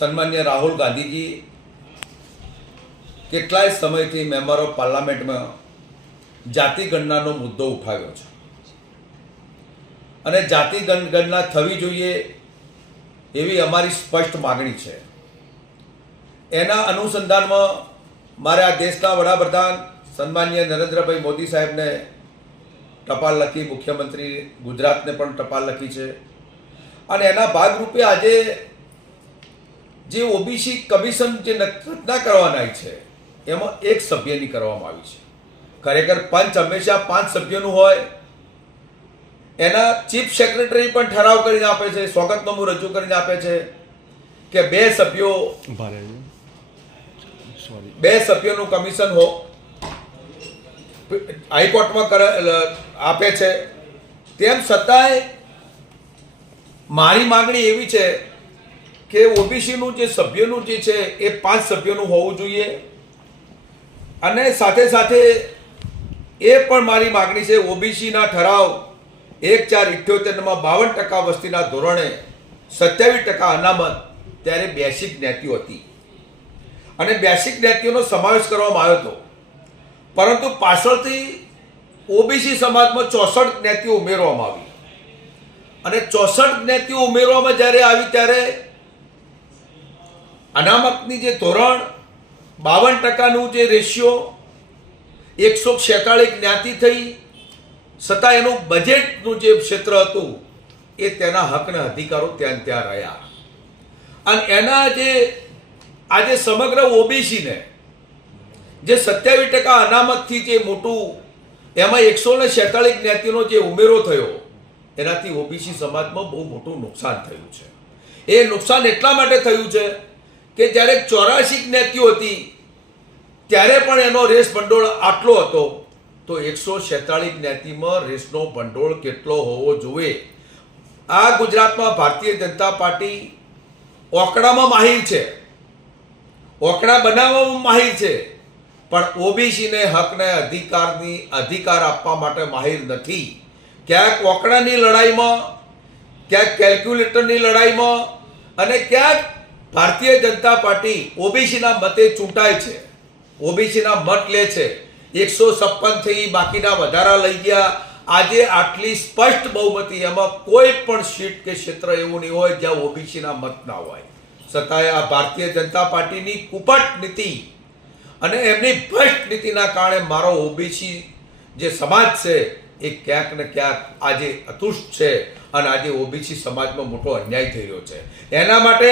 સન્માન્ય રાહુલ ગાંધીજી કેટલાય સમયથી મેમ્બર પાર્લામેન્ટમાં જાતિ ગણનાનો મુદ્દો ઉઠાવ્યો છે અને જાતિ ગણના થવી જોઈએ એવી અમારી સ્પષ્ટ માગણી છે એના અનુસંધાનમાં મારે આ દેશના વડાપ્રધાન સન્માનીય નરેન્દ્રભાઈ મોદી સાહેબને ટપાલ લખી મુખ્યમંત્રી ગુજરાતને પણ ટપાલ લખી છે અને એના ભાગરૂપે આજે જે ઓબીસી કમિશન જે રચના કરવાના છે એમાં એક સભ્યની કરવામાં આવી છે ખરેખર પંચ હંમેશા પાંચ સભ્યોનું હોય એના ચીફ સેક્રેટરી પણ ઠરાવ કરીને આપે છે સ્વાગતનામું રજૂ કરીને આપે છે કે બે સભ્યો બે સભ્યોનું કમિશન હો હાઈકોર્ટમાં આપે છે તેમ છતાંય મારી માગણી એવી છે કે ઓબીસીનું જે સભ્યનું જે છે એ પાંચ સભ્યનું હોવું જોઈએ અને સાથે સાથે એ પણ મારી માગણી છે ઓબીસીના ઠરાવ એક ચાર ઇઠ્યોતેરમાં બાવન ટકા વસ્તીના ધોરણે સત્યાવીસ ટકા અનામત ત્યારે બેસિક જ્ઞાતિઓ હતી અને બેસિક જ્ઞાતિઓનો સમાવેશ કરવામાં આવ્યો હતો પરંતુ પાછળથી ઓબીસી સમાજમાં ચોસઠ જ્ઞાતિઓ ઉમેરવામાં આવી અને ચોસઠ જ્ઞાતિઓ ઉમેરવામાં જ્યારે આવી ત્યારે અનામતની જે ધોરણ બાવન ટકાનું જે રેશિયો એકસો છેતાળીસ જ્ઞાતિ થઈ છતાં એનું બજેટનું જે ક્ષેત્ર હતું એ તેના હકના અધિકારો ત્યાં ત્યાં રહ્યા અને એના જે આજે સમગ્ર ઓબીસીને જે સત્યાવીસ ટકા અનામતથી જે મોટું એમાં એકસો ને છેતાળીસ જ્ઞાતિનો જે ઉમેરો થયો એનાથી ઓબીસી સમાજમાં બહુ મોટું નુકસાન થયું છે એ નુકસાન એટલા માટે થયું છે કે જ્યારે ચોરાશી જ્ઞાતિઓ હતી ત્યારે પણ એનો રેસ ભંડોળ આટલો હતો તો એકસો છેતાળીસ જ્ઞાતિમાં રેસનો ભંડોળ કેટલો હોવો જોઈએ આ ગુજરાતમાં ભારતીય જનતા પાર્ટી ઓકડામાં માહિર છે ઓકડા બનાવવામાં માહિર છે પણ ઓબીસીને હકને અધિકારની અધિકાર આપવા માટે માહિર નથી ક્યાંક ઓકડાની લડાઈમાં ક્યાંક કેલ્ક્યુલેટરની લડાઈમાં અને ક્યાંક ભારતીય જનતા પાર્ટી ઓબીસીના મતે ચૂંટાય છે ઓબીસીના મત લે છે એકસો છપ્પનથી બાકીના વધારા લઈ ગયા આજે આટલી સ્પષ્ટ બહુમતી એમાં કોઈ પણ સીટ કે ક્ષેત્ર એવું નહીં હોય જ્યાં ઓબીસીના મત ના હોય છતાંય આ ભારતીય જનતા પાર્ટીની કુપટ નીતિ અને એમની ભ્રષ્ટ નીતિના કારણે મારો ઓબીસી જે સમાજ છે એ ક્યાંક ને ક્યાંક આજે અતુષ્ટ છે અને આજે ઓબીસી સમાજમાં મોટો અન્યાય થઈ રહ્યો છે એના માટે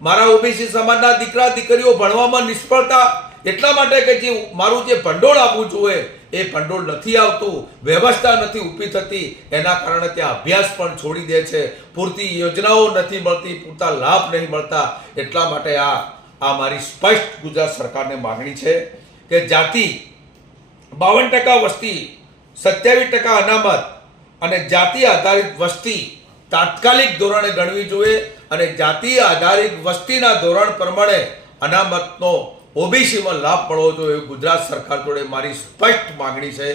મારા ઓબીસી સમાજના દીકરા દીકરીઓ ભણવામાં નિષ્ફળતા એટલા માટે કે જે મારું જે ભંડોળ આપવું જોઈએ એ ભંડોળ નથી આવતું વ્યવસ્થા નથી ઊભી થતી એના કારણે ત્યાં અભ્યાસ પણ છોડી દે છે પૂરતી યોજનાઓ નથી મળતી પૂરતા લાભ નહીં મળતા એટલા માટે આ આ મારી સ્પષ્ટ ગુજરાત સરકારને માગણી છે કે જાતિ બાવન ટકા વસ્તી સત્યાવીસ ટકા અનામત અને જાતિ આધારિત વસ્તી તાત્કાલિક ધોરણે ગણવી જોઈએ અને જાતિ આધારિત વસ્તીના ધોરણ પ્રમાણે અનામતનો ઓબીસીમાં લાભ મળવો જોઈએ એવી ગુજરાત સરકાર જોડે મારી સ્પષ્ટ માગણી છે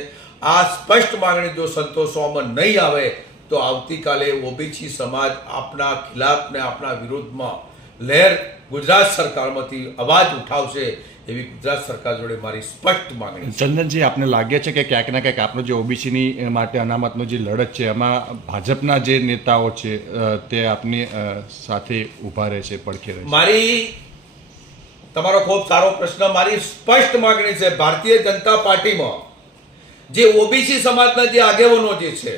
આ સ્પષ્ટ માગણી જો સંતોષવામાં નહીં આવે તો આવતીકાલે ઓબીસી સમાજ આપના ખિલાફને આપના વિરોધમાં લહેર ગુજરાત સરકારમાંથી અવાજ ઉઠાવશે એવી ગુજરાત સરકાર જોડે મારી સ્પષ્ટ માંગણી ચંદનજી આપને લાગે છે કે ક્યાંક ને ક્યાંક આપણો જે ઓબીસીની માટે અનામતનો જે લડત છે એમાં ભાજપના જે નેતાઓ છે તે આપની સાથે ઊભા રહે છે પડખે મારી તમારો ખૂબ સારો પ્રશ્ન મારી સ્પષ્ટ માંગણી છે ભારતીય જનતા પાર્ટીમાં જે ઓબીસી સમાજના જે આગેવાનો જે છે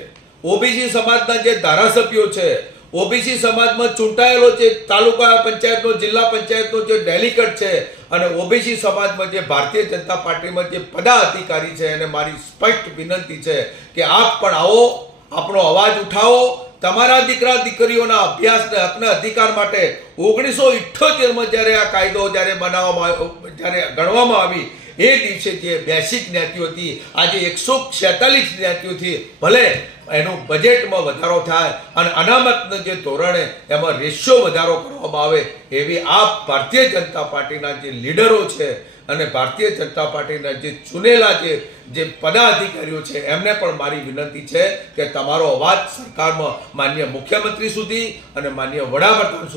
ઓબીસી સમાજના જે ધારાસભ્યો છે ઓબીસી સમાજમાં ચૂંટાયેલો જે તાલુકા પંચાયતનો જિલ્લા પંચાયતનો જે ડેલિકેટ છે અને ઓબીસી સમાજમાં જે ભારતીય જનતા પાર્ટીમાં જે પદા અધિકારી છે એને મારી સ્પષ્ટ વિનંતી છે કે આપ પણ આવો આપણો અવાજ ઉઠાવો તમારા દીકરા દીકરીઓના અભ્યાસને આપના અધિકાર માટે ઓગણીસો ઇઠ્યોતેરમાં જ્યારે આ કાયદો જ્યારે બનાવવામાં આવ્યો જ્યારે ગણવામાં આવી એ દિવસે જે બેસિક જ્ઞાતિઓ હતી આજે એકસો છેતાલીસ જ્ઞાતિઓથી ભલે એનું બજેટમાં વધારો થાય અને અનામતના જે ધોરણે એમાં રેશિયો વધારો કરવામાં આવે એવી આ ભારતીય જનતા પાર્ટીના જે લીડરો છે અને ભારતીય જનતા પાર્ટીના જે ચુનેલા જે જે પદાધિકારીઓ છે એમને પણ મારી વિનંતી છે કે તમારો અવાજ સરકારમાં માન્ય મુખ્યમંત્રી સુધી અને માન્ય વડાપ્રધાન સુધી